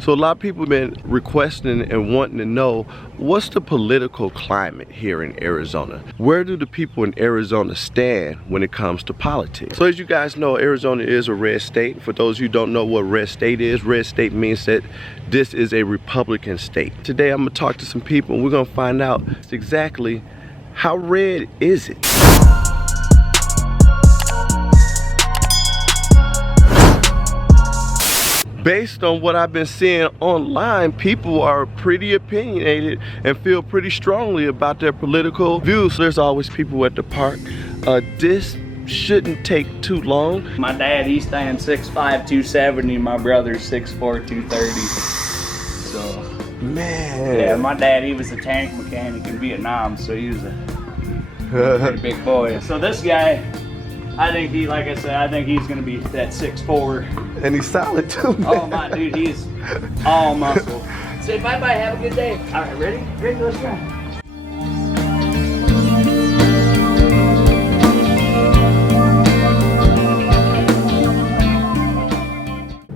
So a lot of people have been requesting and wanting to know, what's the political climate here in Arizona? Where do the people in Arizona stand when it comes to politics? So as you guys know, Arizona is a red state. For those of you who don't know what red state means that this is a Republican state. Today I'm gonna talk to some people and we're gonna find out exactly how red is it. Based on what I've been seeing online, people are pretty opinionated and feel pretty strongly about their political views. So there's always people at the park. This shouldn't take too long. My dad, he stands 6'5", 270. My brother's 6'4", 230. So, man. Yeah, my dad, he was a tank mechanic in Vietnam, so he was a pretty big boy. So this guy, I think like I said, I think he's gonna be that 6'4". And he's solid too, man. Oh my dude, he's all muscle. Say bye-bye, have a good day. All right, ready? Ready, let's go.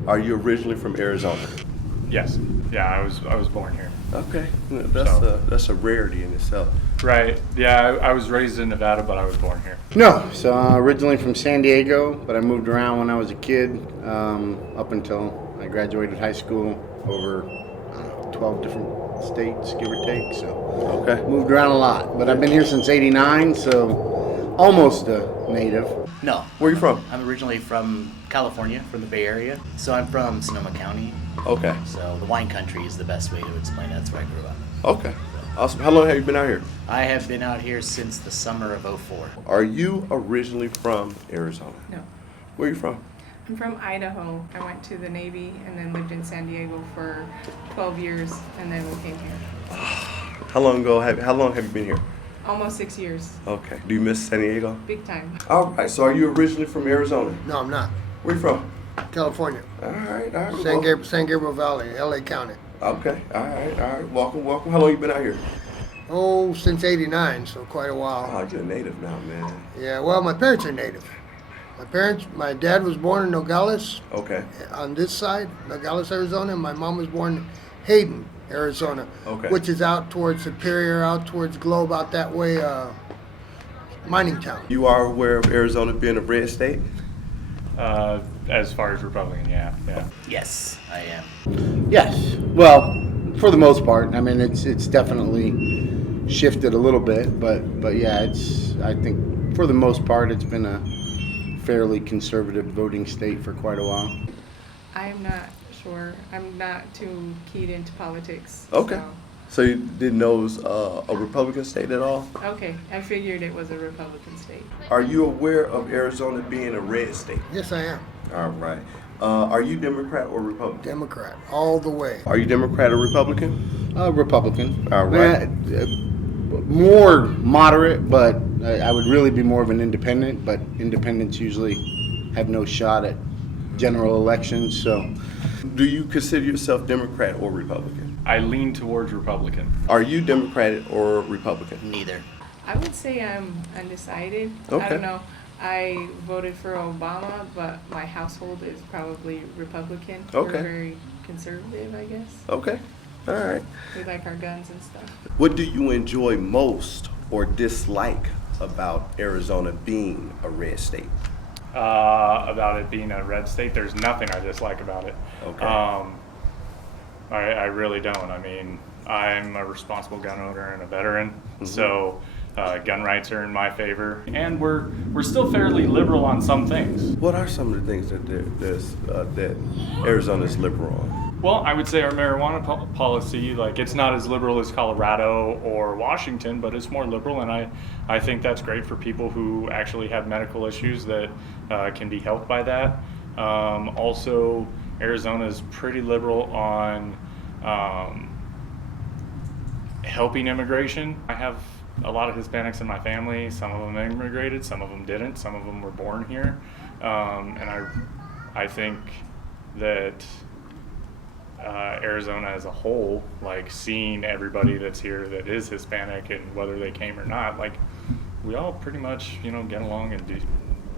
Are you originally from Arizona? Yes. Yeah, I was born here. Okay, that's a rarity in itself. Right. Yeah, I was raised in Nevada, but I was born here. No, so originally from San Diego, but I moved around when I was a kid, up until I graduated high school over 12 different states, give or take. So okay, moved around a lot, but I've been here since '89, so almost a native. No. Where are you from? I'm originally from California, from the Bay Area. So I'm from Sonoma County. Okay. So the wine country is the best way to explain it. That's where I grew up. Okay. Awesome. How long have you been out here? I have been out here since the summer of '04. Are you originally from Arizona? No. Where are you from? I'm from Idaho. I went to the Navy and then lived in San Diego for 12 years and then we came here. How long have you been here? Almost 6 years. Okay. Do you miss San Diego? Big time. All right. So are you originally from Arizona? No, I'm not. Where you from? California. All right. San Gabriel Valley, LA County. Okay. All right. Welcome. How long you been out here? Oh, since '89, so quite a while. Oh, you're a native now, man. Yeah, well, my parents are native. My dad was born in Nogales. Okay. On this side, Nogales, Arizona, and my mom was born in Hayden, Arizona. Okay. Which is out towards Superior, out towards Globe, out that way, mining town. You are aware of Arizona being a red state? As far as Republican, yeah. Yes, I am. Yes, well, for the most part. I mean, it's definitely shifted a little bit, but yeah, I think for the most part, it's been a fairly conservative voting state for quite a while. I'm not sure. I'm not too keyed into politics. Okay. So you didn't know it was a Republican state at all? Okay, I figured it was a Republican state. Are you aware of Arizona being a red state? Yes, I am. All right. Are you Democrat or Republican? Democrat, all the way. Are you Democrat or Republican? Republican. All right. More moderate, but I would really be more of an independent, but independents usually have no shot at general elections, so. Do you consider yourself Democrat or Republican? I lean towards Republican. Are you Democrat or Republican? Neither. I would say I'm undecided. Okay. I don't know. I voted for Obama, but my household is probably Republican. Okay. We're very conservative, I guess. Okay. All right. We like our guns and stuff. What do you enjoy most or dislike about Arizona being a red state? About it being a red state, there's nothing I dislike about it. Okay. I really don't. I mean, I'm a responsible gun owner and a veteran, so gun rights are in my favor, and we're still fairly liberal on some things. What are some of the things that Arizona is liberal on? Well, I would say our marijuana policy, like, it's not as liberal as Colorado or Washington, but it's more liberal, and I think that's great for people who actually have medical issues that can be helped by that. Also, Arizona is pretty liberal on helping immigration. I have a lot of Hispanics in my family. Some of them immigrated, some of them didn't, some of them were born here. And I think that Arizona as a whole, like, seeing everybody that's here that is Hispanic and whether they came or not, like, we all pretty much, get along and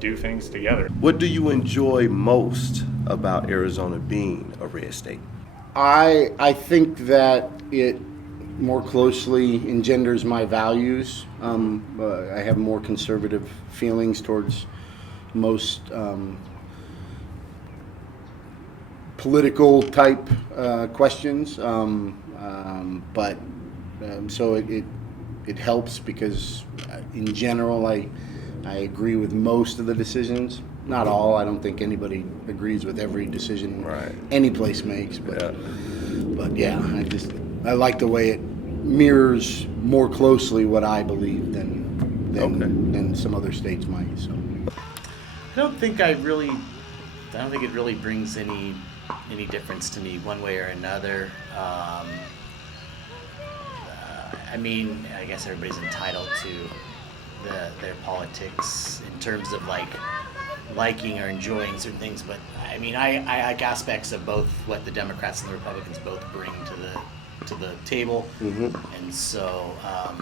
do things together. What do you enjoy most about Arizona being a red state? I think that it more closely engenders my values. I have more conservative feelings towards most political type questions, so it helps because in general I agree with most of the decisions. Not all. I don't think anybody agrees with every decision any place makes, but yeah, I like the way it mirrors more closely what I believe than some other states might. So I don't think it really brings any difference to me one way or another. I mean, I guess everybody's entitled to their politics in terms of liking or enjoying certain things, but I mean, I like aspects of both what the Democrats and the Republicans both bring to the table, and so I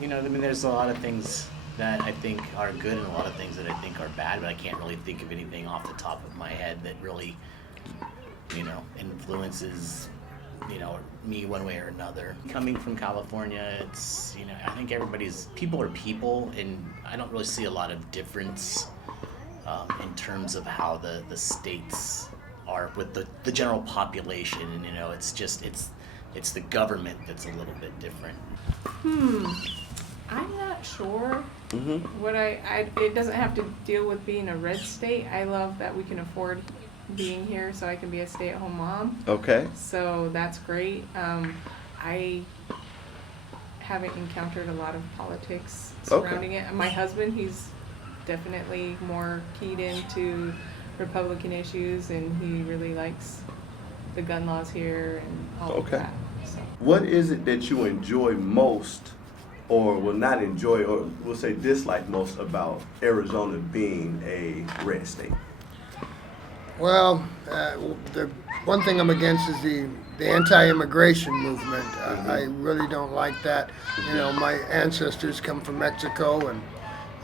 mean, there's a lot of things that I think are good and a lot of things that I think are bad, but I can't really think of anything off the top of my head that really, influences, me one way or another. Coming from California, it's, I think people are people, and I don't really see a lot of difference in terms of how the states are with the general population, and, it's the government that's a little bit different. I'm not sure. What it doesn't have to deal with being a red state. I love that we can afford being here, so I can be a stay-at-home mom. Okay. So that's great. I haven't encountered a lot of politics surrounding it. My husband, he's definitely more keyed into Republican issues, and he really likes the gun laws here and all of that. So. What is it that you enjoy most, or will not enjoy, or we'll say dislike most about Arizona being a red state? Well, the one thing I'm against is the anti-immigration movement. I really don't like that. My ancestors come from Mexico,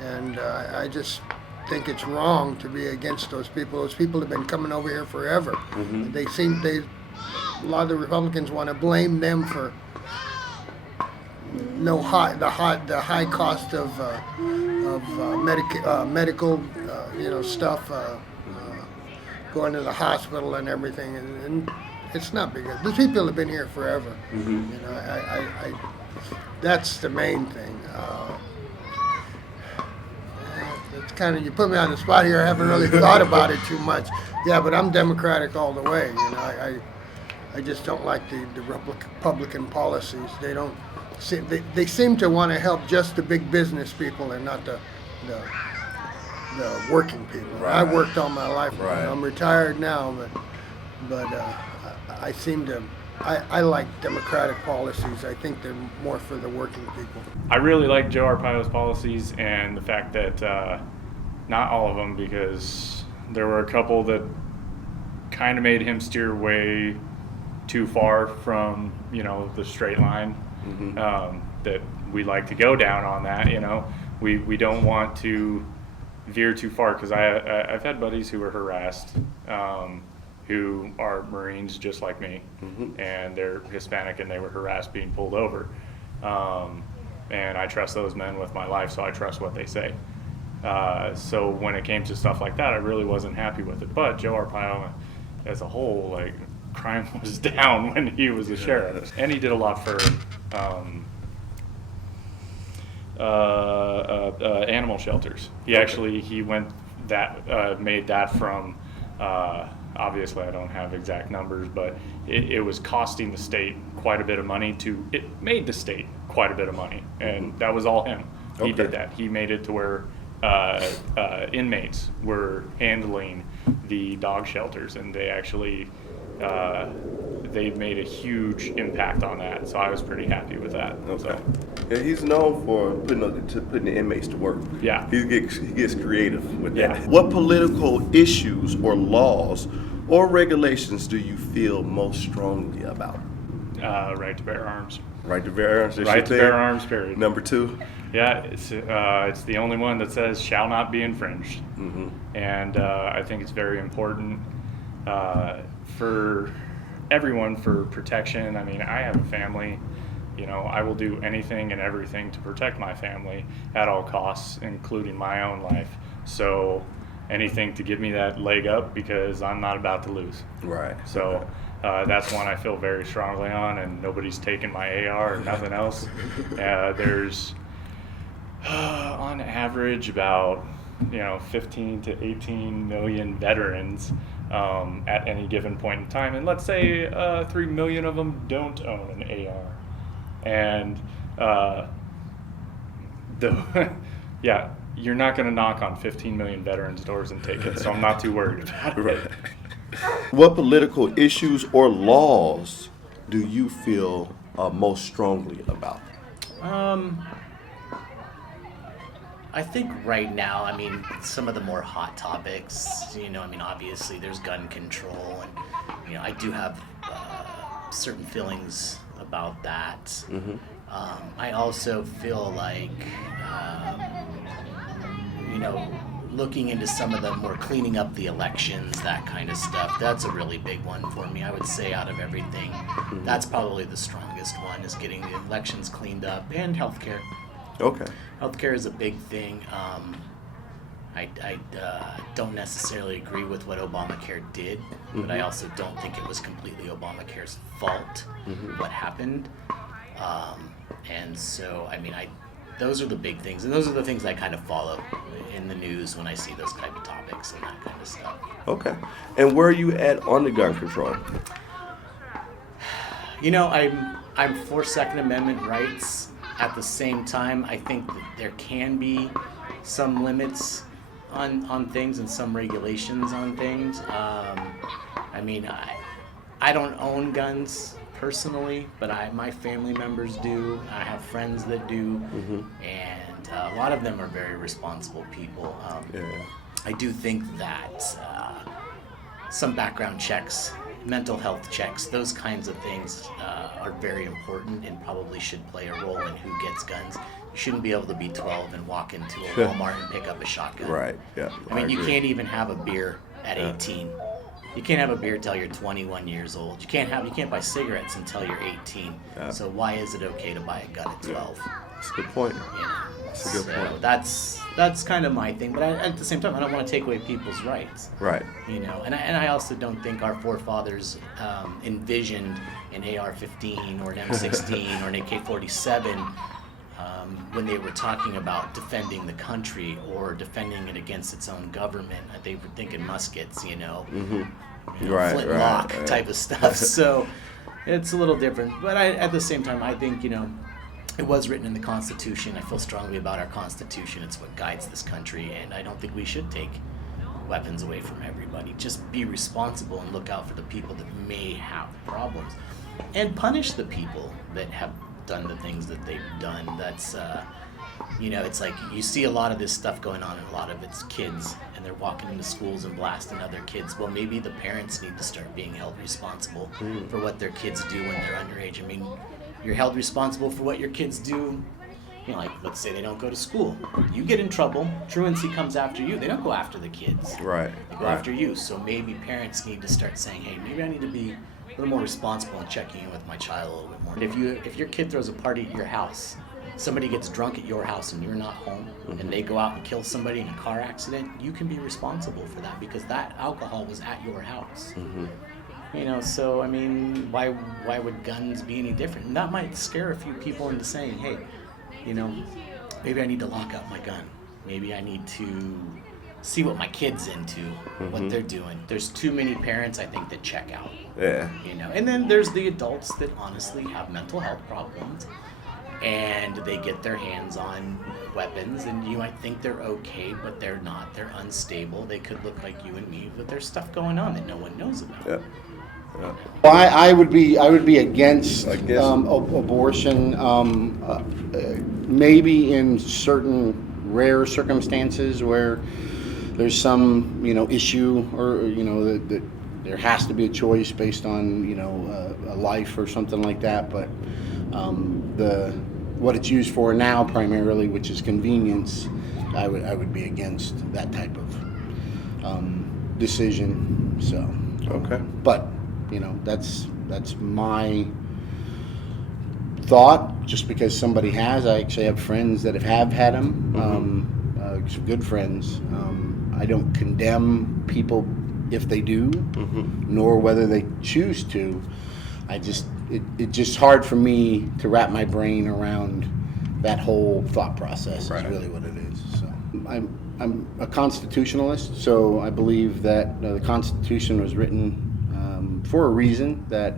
and I just think it's wrong to be against those people. Those people have been coming over here forever. A lot of the Republicans want to blame them for the high cost of medical stuff. Going to the hospital and everything, and it's not because these people have been here forever. That's the main thing. It's kind of, you put me on the spot here. I haven't really thought about it too much. Yeah, but I'm Democratic all the way. I just don't like the Republican policies. They seem to want to help just the big business people and not the working people. I worked all my life. I'm retired now, but I like Democratic policies. I think they're more for the working people. I really like Joe Arpaio's policies, and the fact that not all of them, because there were a couple that kind of made him steer way too far from the straight line that we like to go down on that. We don't want to veer too far, because I've had buddies who were harassed, who are Marines just like me, and they're Hispanic, and they were harassed being pulled over, and I trust those men with my life, so I trust what they say. So when it came to stuff like that, I really wasn't happy with it. But Joe Arpaio, as a whole, crime was down when he was the sheriff, and he did a lot for animal shelters. He made that from, obviously I don't have exact numbers, but it was costing the state quite a bit of money it made the state quite a bit of money, and that was all him. He did that. He made it to where inmates were handling the dog shelters, and they actually they made a huge impact on that, so I was pretty happy with that. So. Yeah, he's known for putting the inmates to work. Yeah, he gets creative with that. What political issues or laws or regulations do you feel most strongly about? Right to bear arms. Right to bear arms. Right to bear arms. Period. Number 2. Yeah, it's the only one that says shall not be infringed, and I think it's very important for everyone for protection. I mean, I have a family. You know, I will do anything and everything to protect my family at all costs, including my own life. So anything to give me that leg up, because I'm not about to lose. Right. So that's one I feel very strongly on, and nobody's taken my AR or nothing else. There's on average about 15 to 18 million veterans at any given point in time, and let's say 3 million of them don't own an AR. And yeah, you're not going to knock on 15 million veterans' doors and take it, so I'm not too worried about it. What political issues or laws do you feel most strongly about? I think right now, I mean, some of the more hot topics, obviously there's gun control, and, I do have certain feelings about that. Mm-hmm. I also feel like, looking into some of the more cleaning up the elections, that kind of stuff, that's a really big one for me. I would say out of everything, that's probably the strongest one, is getting the elections cleaned up, and healthcare. Okay. Healthcare is a big thing. I don't necessarily agree with what Obamacare did, but I also don't think it was completely Obamacare's fault what happened. And so, those are the big things, and those are the things I kind of follow in the news when I see those type of topics and that kind of stuff. Okay. And where are you at on the gun control? I'm for Second Amendment rights. At the same time, I think that there can be some limits on things and some regulations on things. I don't own guns personally, but my family members do. I have friends that do, and a lot of them are very responsible people. I do think that some background checks, mental health checks, those kinds of things are very important and probably should play a role in who gets guns. You shouldn't be able to be 12 and walk into a Walmart and pick up a shotgun. Right, yeah. You can't even have a beer at 18. You can't have a beer till you're 21 years old. You can't buy cigarettes until you're 18. Yeah. So why is it okay to buy a gun at 12? That's a good point. That's a good point. That's kind of my thing, but at the same time, I don't want to take away people's rights. Right. And I also don't think our forefathers envisioned an AR-15 or an M16 or an AK-47 when they were talking about defending the country or defending it against its own government. They were thinking muskets, flintlock type of stuff. So it's a little different, but at the same time, I think it was written in the Constitution. I feel strongly about our Constitution. It's what guides this country, and I don't think we should take weapons away from everybody. Just be responsible and look out for the people that may have problems, and punish the people that have done the things that they've done. That's it's like you see a lot of this stuff going on, and a lot of it's kids, and they're walking into schools and blasting other kids. Well, maybe the parents need to start being held responsible for what their kids do when they're underage. You're held responsible for what your kids do. Let's say they don't go to school. You get in trouble, truancy comes after you. They don't go after the kids. Right. They go after you. So maybe parents need to start saying, hey, maybe I need to be a little more responsible in checking in with my child a little bit more. If your kid throws a party at your house, somebody gets drunk at your house and you're not home, and they go out and kill somebody in a car accident, you can be responsible for that because that alcohol was at your house. So why would guns be any different? And that might scare a few people into saying, hey, maybe I need to lock up my gun. Maybe I need to see what my kid's into, what they're doing. There's too many parents, I think, that check out. Yeah. And then there's the adults that honestly have mental health problems, and they get their hands on weapons, and you might think they're okay, but they're not. They're unstable. They could look like you and me, but there's stuff going on that no one knows about. Yeah. Yeah. Well, I would be against abortion. Maybe in certain rare circumstances where there's some issue, or that there has to be a choice based on a life or something like that. But what it's used for now primarily, which is convenience, I would be against that type of decision. So Okay. but that's That's my thought. Just because somebody has, I actually have friends that have had them, some good friends. I don't condemn people if they do, nor whether they choose to. It's just hard for me to wrap my brain around that whole thought process. Is really what it is. So I'm a constitutionalist, so I believe that the Constitution was written for a reason, that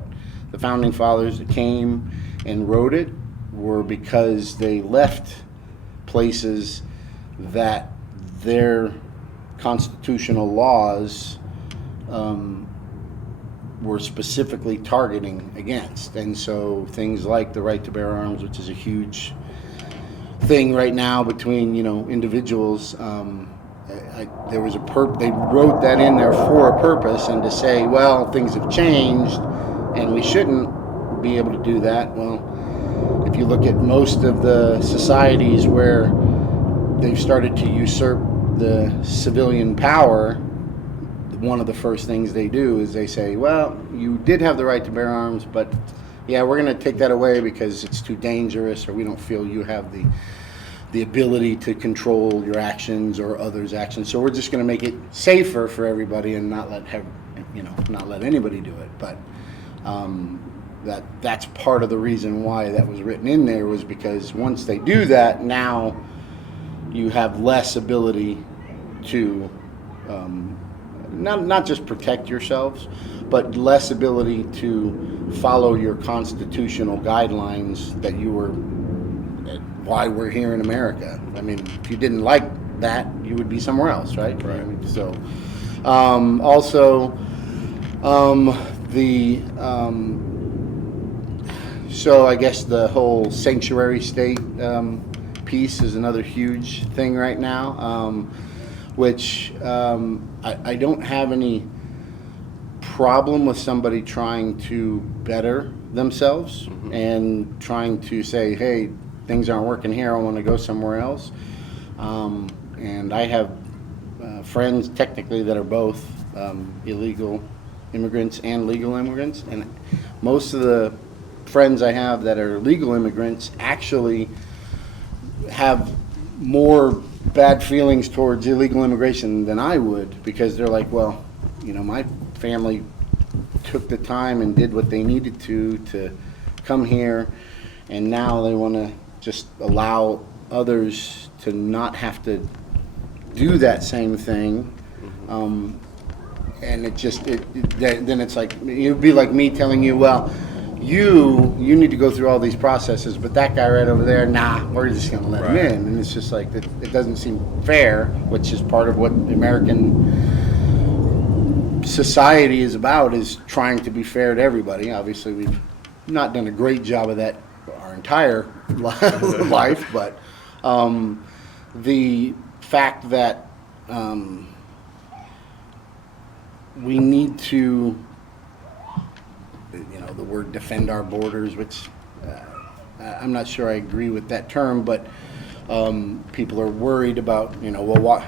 the founding fathers that came and wrote it were because they left places that their constitutional laws were specifically targeting against. And so things like the right to bear arms, which is a huge thing right now between, individuals, there was they wrote that in there for a purpose, and to say, well, things have changed and we shouldn't be able to do that. Well, if you look at most of the societies where they've started to usurp the civilian power, one of the first things they do is they say, well, you did have the right to bear arms, but yeah, we're going to take that away because it's too dangerous, or we don't feel you have the ability to control your actions or others' actions. So we're just going to make it safer for everybody and not let anybody do it. But that's part of the reason why that was written in there, was because once they do that, now you have less ability to not just protect yourselves, but less ability to follow your constitutional guidelines that you were, why we're here in America. I mean, if you didn't like that, you would be somewhere else, right? Right. I mean, so, so I guess the whole sanctuary state piece is another huge thing right now, which I don't have any problem with somebody trying to better themselves and trying to say, hey, things aren't working here, I want to go somewhere else. And I have friends technically that are both illegal immigrants and legal immigrants, and most of the friends I have that are legal immigrants actually have more bad feelings towards illegal immigration than I would, because they're like, well, my family took the time and did what they needed to come here, and now they want to just allow others to not have to do that same thing. And then it's like, it'd be like me telling you, well, you need to go through all these processes, but that guy right over there, nah, we're just going to let him in. And it's just like, it doesn't seem fair, which is part of what American society is about, is trying to be fair to everybody. Obviously, we've not done a great job of that our entire life, but the fact that we need to, the word defend our borders, which I'm not sure I agree with that term, but people are worried about, well,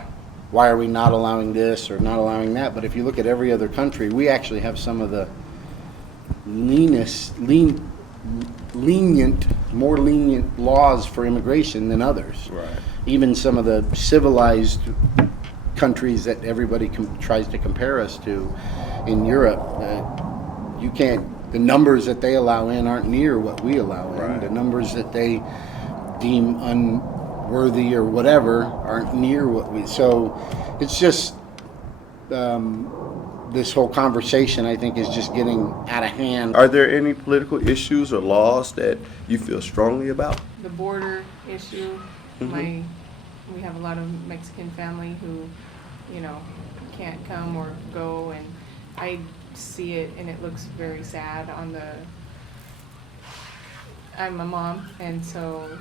why are we not allowing this or not allowing that? But if you look at every other country, we actually have some of the more lenient laws for immigration than others. Right. Even some of the civilized countries that everybody tries to compare us to in Europe, the numbers that they allow in aren't near what we allow in. Right. The numbers that they deem unworthy or whatever aren't near what we. So it's just this whole conversation, I think, is just getting out of hand. Are there any political issues or laws that you feel strongly about? The border issue. We have a lot of Mexican family who, can't come or go, and I see it and it looks very sad I'm a mom, and so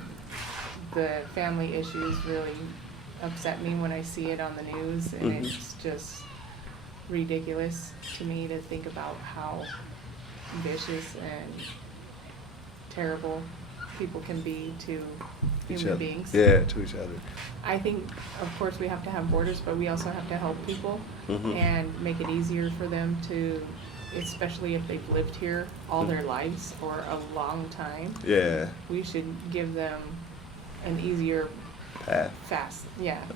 the family issues really upset me when I see it on the news, and it's just ridiculous to me to think about how vicious and terrible people can be to human beings. Yeah, to each other. I think, of course, we have to have borders, but we also have to help people and make it easier for them to especially if they've lived here all their lives or a long time, Yeah. we should give them an easier Path.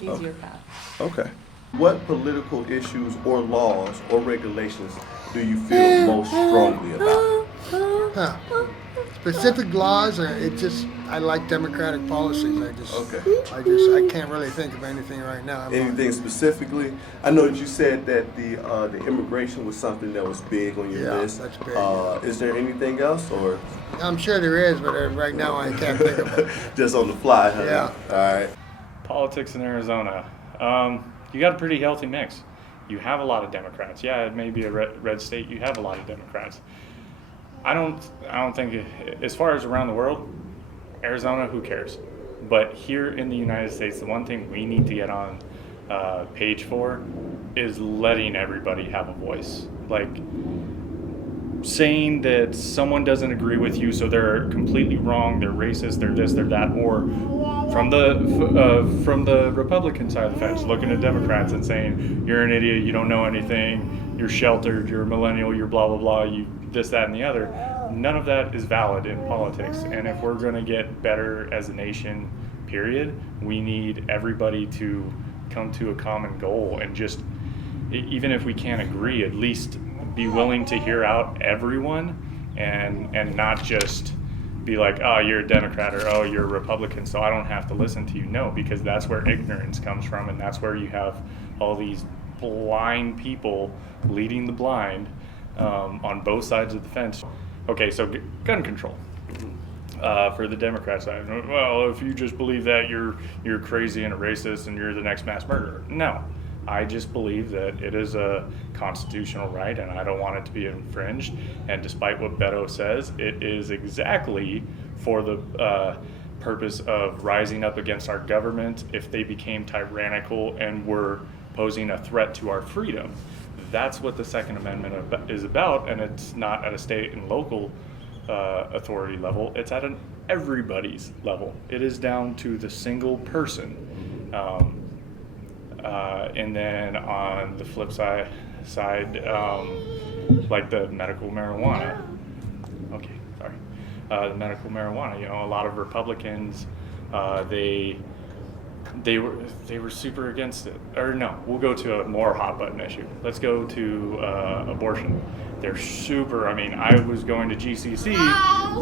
easier path. Okay. What political issues or laws or regulations do you feel most strongly about? Huh. Specific laws, I like democratic policies. I can't really think of anything right now. Anything specifically? I know that you said that the immigration was something that was big on your list. That's big. Is there anything else, or I'm sure there is, but right now I can't think of it. just on the fly? Huh? Yeah. All right. Politics in Arizona. You got a pretty healthy mix. You have a lot of Democrats. Yeah, it may be a red state. You have a lot of Democrats. I don't think, as far as around the world, Arizona, who cares? But here in the United States, the one thing we need to get on page for is letting everybody have a voice. Like, saying that someone doesn't agree with you, so they're completely wrong, they're racist, they're this, they're that, or from the Republican side of the fence, looking at Democrats and saying, you're an idiot, you don't know anything, you're sheltered, you're a millennial, you're blah, blah, blah, you this, that, and the other. None of that is valid in politics. And if we're going to get better as a nation, period, we need everybody to come to a common goal and just, even if we can't agree, at least be willing to hear out everyone and not just be like, oh, you're a Democrat, or oh, you're a Republican, so I don't have to listen to you. No, because that's where ignorance comes from, and that's where you have all these blind people leading the blind on both sides of the fence. Okay, so gun control. For the Democrat side, well, if you just believe that, you're crazy and a racist and you're the next mass murderer. No, I just believe that it is a constitutional right and I don't want it to be infringed. And despite what Beto says, it is exactly for the purpose of rising up against our government if they became tyrannical and were posing a threat to our freedom. That's what the Second Amendment is about, and it's not at a state and local authority level. It's at an everybody's level. It is down to the single person. And then on the flip side, like the medical marijuana. Okay, sorry. The medical marijuana. You know, a lot of Republicans, they were super against it. Or no, we'll go to a more hot button issue. Let's go to abortion. They're super, I mean, I was going to GCC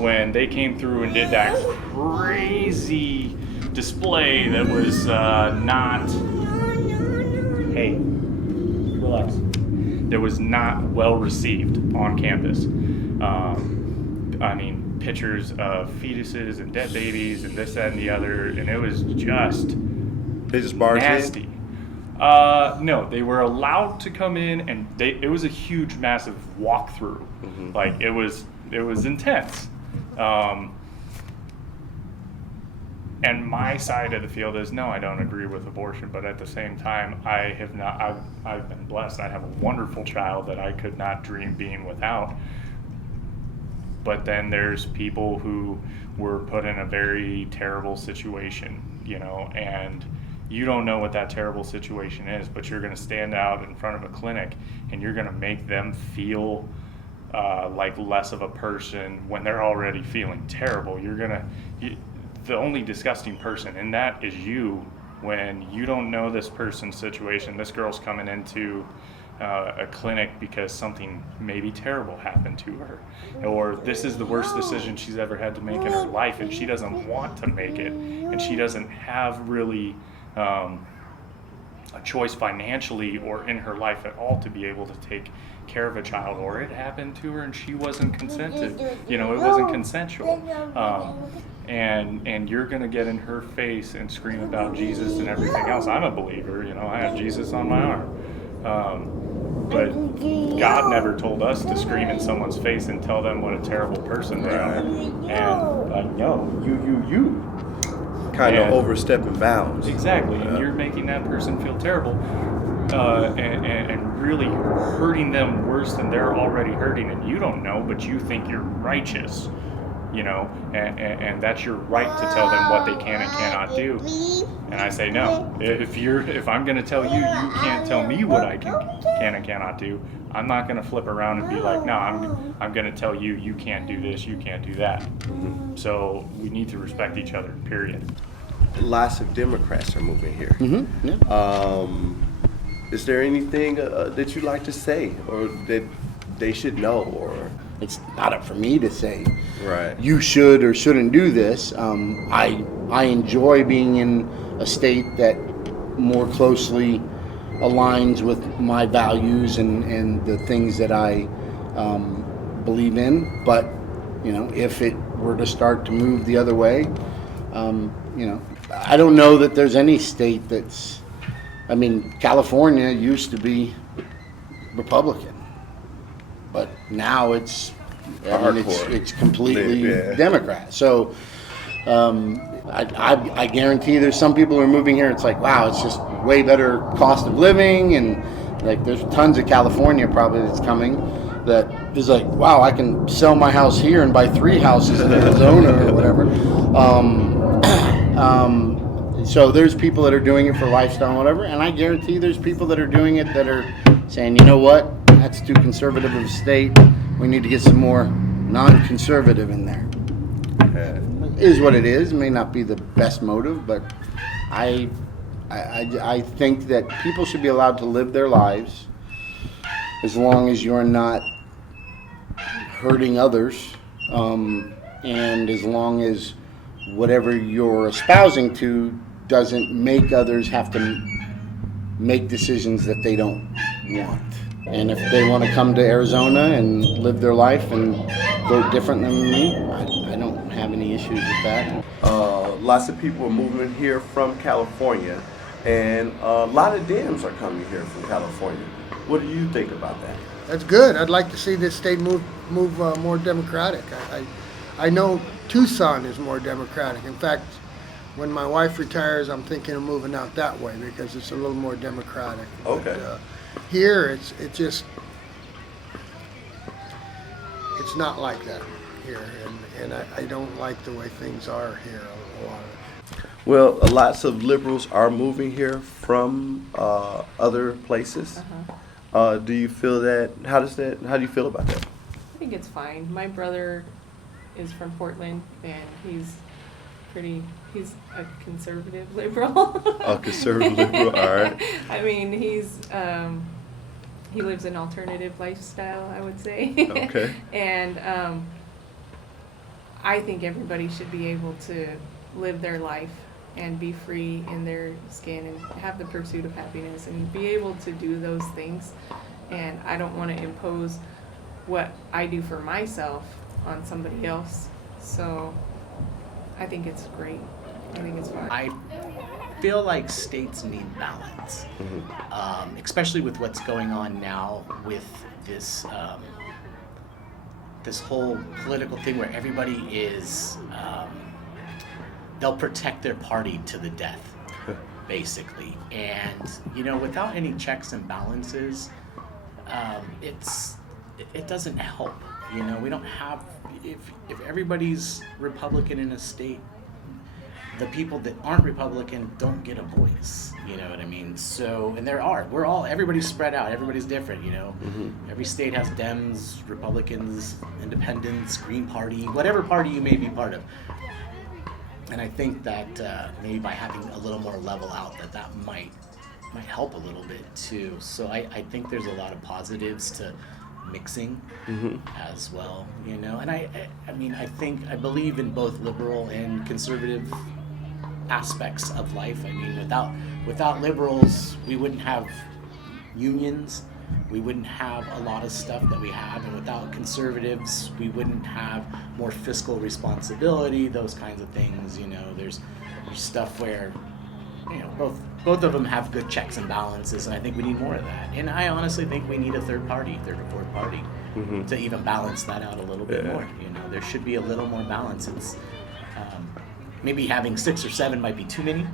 when they came through and did that crazy display that was not, hey, relax. That was not well received on campus. I mean, pictures of fetuses and dead babies and this, that, and the other, and it was just They just barged nasty. in? No, they were allowed to come in, and it was a huge, massive walkthrough. Mm-hmm. Like it was intense. And my side of the field is no, I don't agree with abortion, but at the same time, I've been blessed. I have a wonderful child that I could not dream being without. But then there's people who were put in a very terrible situation, you know, and you don't know what that terrible situation is, but you're going to stand out in front of a clinic and you're going to make them feel like less of a person when they're already feeling terrible. The only disgusting person in that is you, when you don't know this person's situation. This girl's coming into a clinic because something maybe terrible happened to her, or this is the worst decision she's ever had to make in her life and she doesn't want to make it, and she doesn't have really a choice financially or in her life at all to be able to take care of a child, or it happened to her and she wasn't consented, you know, it wasn't consensual. And you're going to get in her face and scream about Jesus and everything else. I'm a believer, you know, I have Jesus on my arm. But God never told us to scream in someone's face and tell them what a terrible person they are. And like, no, you. Kind of overstepping bounds. Exactly, and you're making that person feel terrible and really hurting them worse than they're already hurting, and you don't know, but you think you're righteous. You know, and that's your right to tell them what they can and cannot do. And I say no. If I'm going to tell you, you can't tell me what I can and cannot do. I'm not going to flip around and be like, no, I'm going to tell you, you can't do this, you can't do that. So we need to respect each other, period. Lots of Democrats are moving here. Yeah. Is there anything that you'd like to say or that they should know? Or It's not up for me to say right. you should or shouldn't do this. I enjoy being in a state that more closely aligns with my values and the things that I believe in. But, you know, if it were to start to move the other way, you know, I don't know that there's any state that's, I mean, California used to be Republican, but now it's completely Yeah. Democrat. So I guarantee there's some people who are moving here. It's like, wow, it's just way better cost of living, and like there's tons of California probably that's coming that is like, wow, I can sell my house here and buy 3 houses in Arizona or whatever. So there's people that are doing it for lifestyle and whatever, and I guarantee there's people that are doing it that are saying, you know what, that's too conservative of a state. We need to get some more non-conservative in there. It is what it is. It may not be the best motive, but I think that people should be allowed to live their lives as long as you're not hurting others, and as long as whatever you're espousing to doesn't make others have to make decisions that they don't want. And if they want to come to Arizona and live their life and vote different than me, I don't have any issues with that. Lots of people are moving here from California, and a lot of Dems are coming here from California. What do you think about that? That's good. I'd like to see this state move more democratic. I know Tucson is more democratic. In fact, when my wife retires, I'm thinking of moving out that way because it's a little more democratic. Okay. But, here, it's not like that here, and I don't like the way things are here. A lot of it. Well, lots of liberals are moving here from other places. Do you feel that? How do you feel about that? I think it's fine. My brother is from Portland, and he's a conservative liberal. A conservative liberal, all right. I mean, he lives an alternative lifestyle, I would say. Okay. And I think everybody should be able to live their life and be free in their skin and have the pursuit of happiness and be able to do those things. And I don't want to impose what I do for myself on somebody else. So I think it's great. I think it's fine. I feel like states need balance, especially with what's going on now with this this whole political thing where everybody is they'll protect their party to the death, basically. And you know, without any checks and balances, it doesn't help. You know, we don't have, if everybody's Republican in a state, the people that aren't Republican don't get a voice, you know what I mean? So, and everybody's spread out, everybody's different, you know? Every state has Dems, Republicans, Independents, Green Party, whatever party you may be part of. And I think that maybe by having a little more level out, that might help a little bit too. So I think there's a lot of positives to mixing as well, you know? And I mean, I believe in both liberal and conservative aspects of life. I mean, without liberals, we wouldn't have unions, we wouldn't have a lot of stuff that we have, and without conservatives, we wouldn't have more fiscal responsibility, those kinds of things, you know. There's stuff where, you know, both of them have good checks and balances, and I think we need more of that. And I honestly think we need a third or fourth party to even balance that out a little bit more. You know, there should be a little more balance. It's maybe having 6 or 7 might be too many.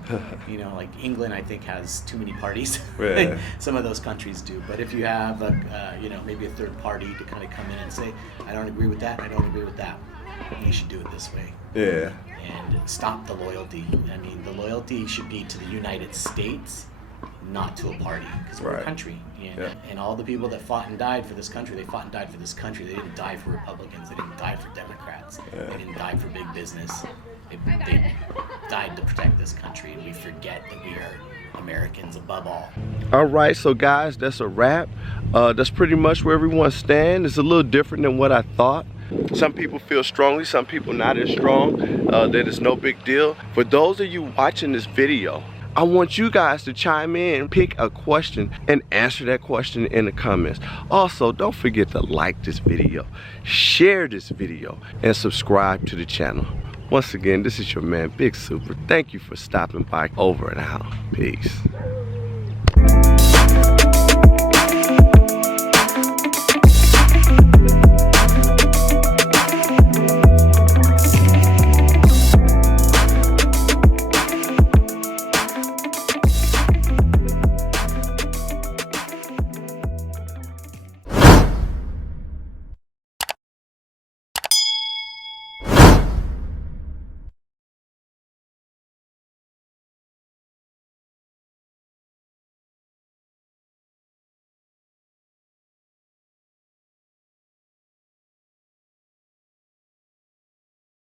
You know, like England, I think, has too many parties. Yeah. Some of those countries do. But if you have, you know, maybe a third party to kind of come in and say, I don't agree with that, I don't agree with that, you should do it this way. Yeah. And stop the loyalty. I mean, the loyalty should be to the United States, not to a party, because we're Right. a country. Yeah. And all the people that fought and died for this country, they fought and died for this country. They didn't die for Republicans. They didn't die for Democrats. They didn't die for big business. They died to protect this country, and we forget that we are Americans above all. All right, so guys, that's a wrap. That's pretty much where everyone stands. It's a little different than what I thought. Some people feel strongly, some people not as strong, that it's no big deal. For those of you watching this video, I want you guys to chime in, pick a question, and answer that question in the comments. Also, don't forget to like this video, share this video, and subscribe to the channel. Once again, this is your man, Big Super. Thank you for stopping by. Over and out. Peace.